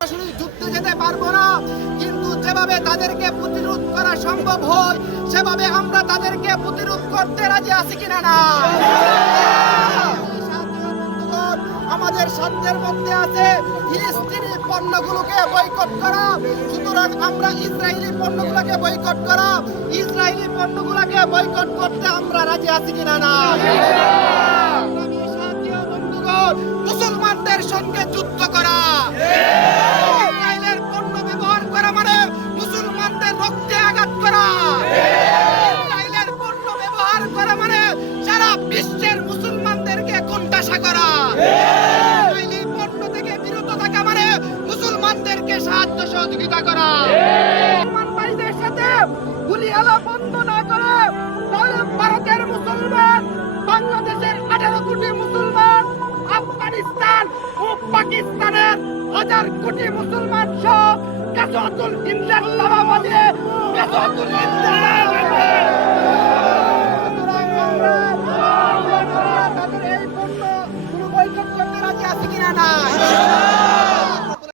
সরাসরি যুদ্ধে যেতে পারবো না, কিন্তু যেভাবে তাদেরকে প্রতিরোধ করা সম্ভব হয় সেভাবে আমরা তাদেরকে প্রতিরোধ করতে রাজি আছি কিনা না। আমাদের সাধ্যের মধ্যে আছে ফিলিস্তিনি পণ্যগুলোকে বয়কট করা, সুতরাং আমরা ইসরায়েলি পণ্যগুলোকে বয়কট করা, ইসরায়েলি পণ্যগুলোকে বয়কট করতে আমরা রাজি আছি কিনা না। মুসলমানদের সঙ্গে যুদ্ধ করা, ইসরায়েলের পণ্য ব্যবহার করা মানে মুসলমানদের রক্তে আঘাত করা, ইসরায়েলের পণ্য ব্যবহার করা মানে সারা বিশ্বের মুসলমানদেরকে কোণঠাসা করা, ইসরায়েলি পণ্য থেকে বিরত থাকা মানে মুসলমানদেরকে সাহায্য সহযোগিতা করা। মুসলমান ভাইদের সাথে গুলিয়ালা বন্ধ না করে তাহলে ভারতের মুসলমান, বাংলাদেশের 18 কোটি মুসলমান, আফগানিস্তান ও পাকিস্তানের 1000 কোটি মুসলমান সব গাজওয়াতুল হিন্দের লাভাবাদী গাজওয়াতুল হিন্দের তাদের এই পণ্য বয়কট করতে রাজি আছে কিনা না।